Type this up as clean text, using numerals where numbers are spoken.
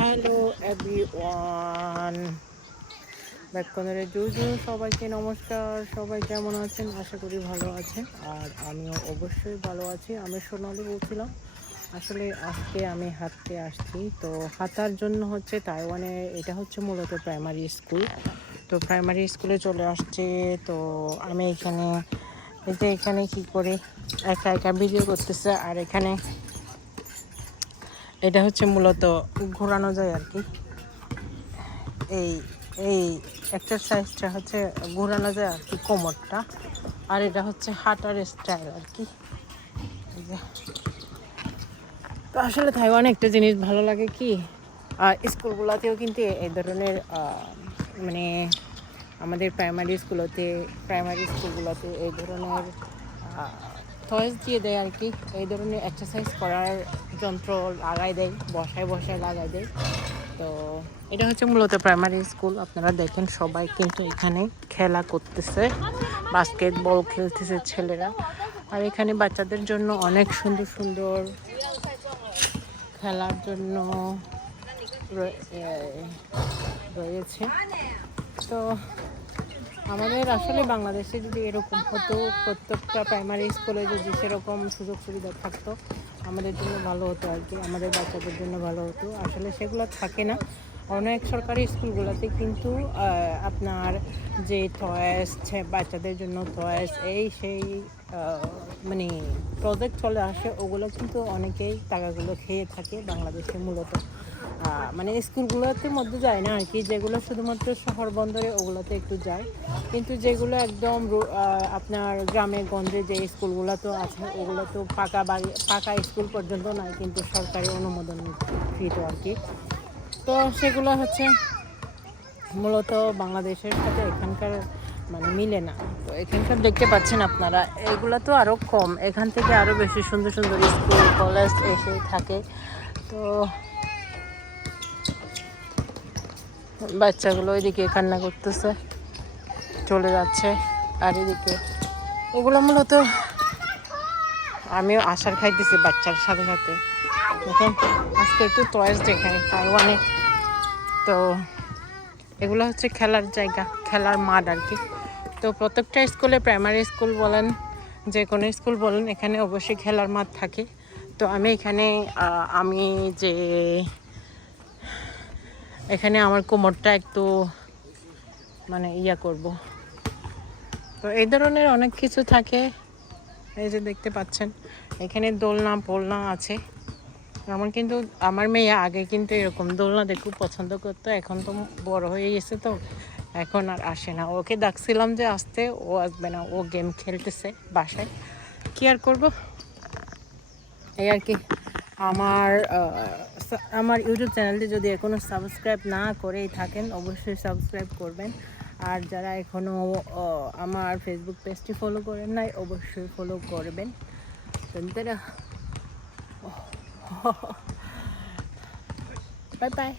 Hello everyone, ব্যাককনের জুজু সবাইকে নমস্কার। সবাই কেমন আছেন? আশা করি ভালো আছেন, আর আমিও অবশ্যই ভালো আছি। আমি সোনালি বলছিলাম। আসলে আজকে আমি হাঁটতে আসছি, তো হাঁটার জন্য হচ্ছে তাইওয়ানে, এটা হচ্ছে মূলত প্রাইমারি স্কুল। তো প্রাইমারি স্কুলে চলে আসছে। তো আমি এখানে এই যে এখানে কী করে একা একা ভিডিও করতেছে, আর এখানে এটা হচ্ছে মূলত ঘোরানো যায় আর কি। এই এই এক্সারসাইজটা হচ্ছে ঘোরানো যায় আর কি কোমরটা, আর এটা হচ্ছে হাঁটার স্টাইল আর কি। তো আসলে তাইওয়ানে একটা জিনিস ভালো লাগে কি, স্কুলগুলোতেও কিন্তু এই ধরনের মানে আমাদের প্রাইমারি স্কুলগুলোতে এই ধরনের টয়েস দিয়ে দেয় আর কি। এই ধরনের এক্সারসাইজ করার যন্ত্র লাগাই দেয়, বসায় বসায় লাগাই দেয়। তো এটা হচ্ছে মূলত প্রাইমারি স্কুল। আপনারা দেখেন সবাই কিন্তু এখানে খেলা করতেছে, বাস্কেটবল খেলতেছে ছেলেরা। আর এখানে বাচ্চাদের জন্য অনেক সুন্দর সুন্দর খেলার জন্য রয়েছে। তো আমাদের আসলে বাংলাদেশে যদি এরকম হতো, প্রত্যেকটা প্রাইমারি স্কুলে যদি সেরকম সুযোগ সুবিধা থাকতো, আমাদের জন্য ভালো হতো আর কি, আমাদের বাচ্চাদের জন্য ভালো হতো। আসলে সেগুলো থাকে না অনেক সরকারি স্কুলগুলোতে, কিন্তু আপনার যে টয়েস, বাচ্চাদের জন্য টয়েস, এই সেই মানে প্রজেক্ট চলে আসে, ওগুলো কিন্তু অনেকেই টাকাগুলো খেয়ে থাকে বাংলাদেশে মূলত। মানে স্কুলগুলোতে মধ্যে যায় না আর কি, যেগুলো শুধুমাত্র শহর বন্দরে ওগুলোতে একটু যায়, কিন্তু যেগুলো একদম আপনার গ্রামে গঞ্জে যে স্কুলগুলো তো আছে, ওগুলো তো পাকা স্কুল পর্যন্ত নয়, কিন্তু সরকারি অনুমোদন কৃত আর কি। তো সেগুলো হচ্ছে মূলত বাংলাদেশের সাথে এখানকার মানে মিলে না। তো এখানকার দেখতে পাচ্ছেন আপনারা, এগুলো তো আরও কম, এখান থেকে আরও বেশি সুন্দর সুন্দর স্কুল কলেজ এসে থাকে। তো বাচ্চাগুলো ওইদিকে কান্না করতেছে, চলে যাচ্ছে। আর এদিকে এগুলো মূলত আমিও আশার খাইতেছি বাচ্চার সাথে সাথে। দেখেন আজকে একটু টয়েস দেখাই তাইওয়ানে। তো এগুলো হচ্ছে খেলার জায়গা, খেলার মাঠ আর কি। তো প্রত্যেকটা স্কুলে, প্রাইমারি স্কুল বলেন, যে কোনো স্কুল বলেন, এখানে অবশ্যই খেলার মাঠ থাকে। তো আমি এখানে আমি যে এখানে আমার কোমরটা একটু মানে করব। তো এই ধরনের অনেক কিছু থাকে, এই যে দেখতে পাচ্ছেন এখানে দোলনা আছে। আমার মেয়ে আগে কিন্তু এরকম দোলনা দেখে খুব পছন্দ করতো, এখন তো বড় হয়ে গেছে, তো এখন আর আসে না। ওকে ডাকছিলাম যে আসতে, ও আসবে না, ও গেম খেলতেছে বাসায়। কি আর করব, এই আর কি। আমার ইউটিউব চ্যানেলটি যদি এখনও সাবস্ক্রাইব না করেই থাকেন, অবশ্যই সাবস্ক্রাইব করবেন। আর যারা এখনও আমার ফেসবুক পেজটি ফলো করেন নাই, অবশ্যই ফলো করবেন। Bye bye.